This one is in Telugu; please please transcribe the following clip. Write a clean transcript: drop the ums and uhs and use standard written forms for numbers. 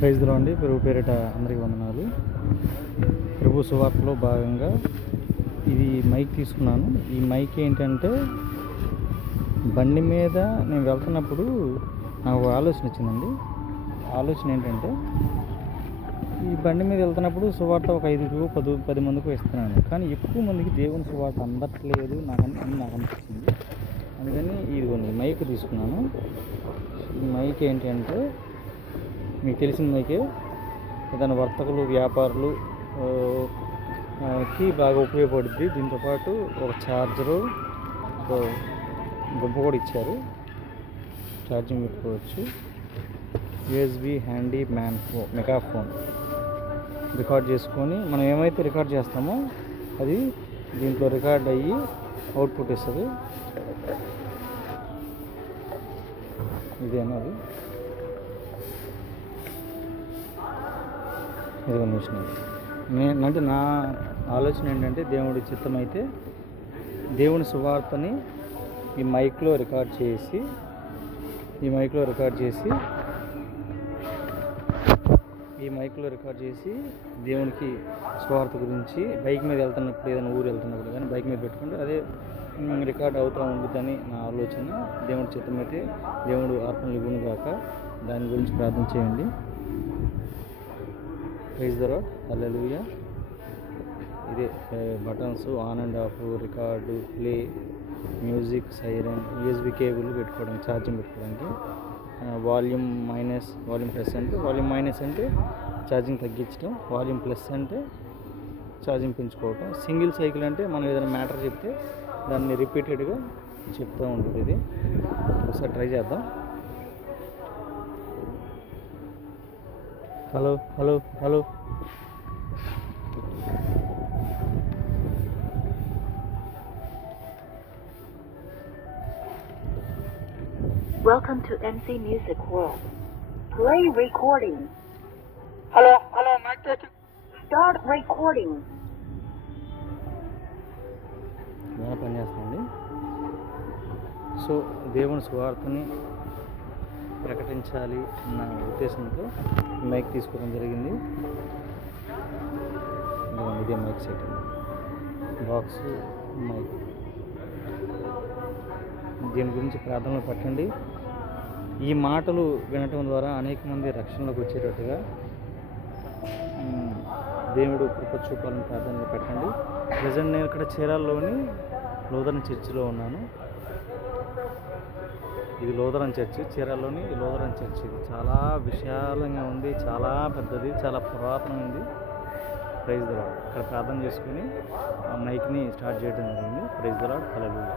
ప్రైజ్ అండి. ప్రభు పేరిట అందరికీ వందనాలు. ప్రభు సువార్తలో భాగంగా ఇది మైక్ తీసుకున్నాను. ఈ మైక్ ఏంటంటే, బండి మీద నేను వెళ్తున్నప్పుడు నాకు ఆలోచన వచ్చిందండి. ఆలోచన ఏంటంటే, ఈ బండి మీద వెళ్తున్నప్పుడు సువార్త ఒక 5-10 మందికి ఇస్తున్నాను, కానీ ఎక్కువ మందికి దేవుని సువార్త అందట్లేదు నాకు అనిపించింది. అందుకని ఇది మైక్ తీసుకున్నాను. ఈ మైక్ ఏంటంటే, మీకు తెలిసిన మైకే, ఏదైనా వర్తకులు వ్యాపారులు కి బాగా ఉపయోగపడుద్ది. దీంతోపాటు ఒక ఛార్జరు, గుంప కూడా ఇచ్చారు, ఛార్జింగ్ పెట్టుకోవచ్చు. యూఎస్బి హ్యాండీ మెగాఫోన్ రికార్డ్ చేసుకొని మనం ఏమైతే రికార్డ్ చేస్తామో అది దీంట్లో రికార్డ్ అయ్యి అవుట్పుట్ ఇస్తుంది. ఇదేనా అది? ఇది మిషన్. అంటే నా ఆలోచన ఏంటంటే, దేవుడి చిత్తమైతే దేవుని సువార్తని ఈ మైక్లో రికార్డ్ చేసి దేవునికి సువార్త గురించి బైక్ మీద వెళ్తున్నప్పుడు, ఏదైనా ఊరు వెళ్తున్నప్పుడు కానీ బైక్ మీద పెట్టుకుంటే అదే రికార్డ్ అవుతూ ఉంటుందని నా ఆలోచన. దేవుడి చిత్తమైతే దేవుడు ఆత్మలు ఇవ్వును గాక. దాని గురించి ప్రార్థన చేయండి. ప్రైజ్ ద లార్డ్, హల్లెలూయా. ఇదే buttons on and of, record, play, music, siren, USB cable పెట్టుకోవడానికి, ఛార్జింగ్ పెట్టుకోవడానికి, వాల్యూమ్ ప్లస్ అంటే వాల్యూమ్ మైనస్ అంటే ఛార్జింగ్ తగ్గించడం, వాల్యూమ్ ప్లస్ అంటే ఛార్జింగ్ పెంచుకోవటం, సింగిల్ సైకిల్ అంటే మనం ఏదైనా మ్యాటర్ చెప్తే దాన్ని రిపీటెడ్గా చెప్తూ ఉంటుంది. ఇది ఒకసారి ట్రై చేద్దాం. Hello hello hello. Welcome to MC Music World. Play recording. Hello, mic check. Start recording. బాగా పనిచేస్తుంది. సో దేవుని సువార్తని ప్రకటించాలి అన్న ఉద్దేశంతో మైక్ తీసుకోవడం జరిగింది. ఇదే మైక్ సెట్, బాక్స్ మైక్. దీని గురించి ప్రార్థనలు పట్టండి. ఈ మాటలు వినటం ద్వారా అనేక మంది రక్షణలోకి వచ్చేటట్టుగా దేవుడు కృప చూపాలని ప్రార్థనలు పెట్టండి. ప్రజెంట్ నేను ఇక్కడ చీరాల్లోని లూథరన్ చర్చిలో ఉన్నాను. ఇది లూథరన్ చర్చి, చీరాల్లోని లూథరన్ చర్చి. ఇది చాలా విశాలంగా ఉంది, చాలా పెద్దది, చాలా పురాతనమైంది. Praise the lord. ఇక్కడ ప్రార్థన చేసుకుని ఆ మైక్ని స్టార్ట్ చేయడం జరిగింది. Praise the Lord, hallelujah.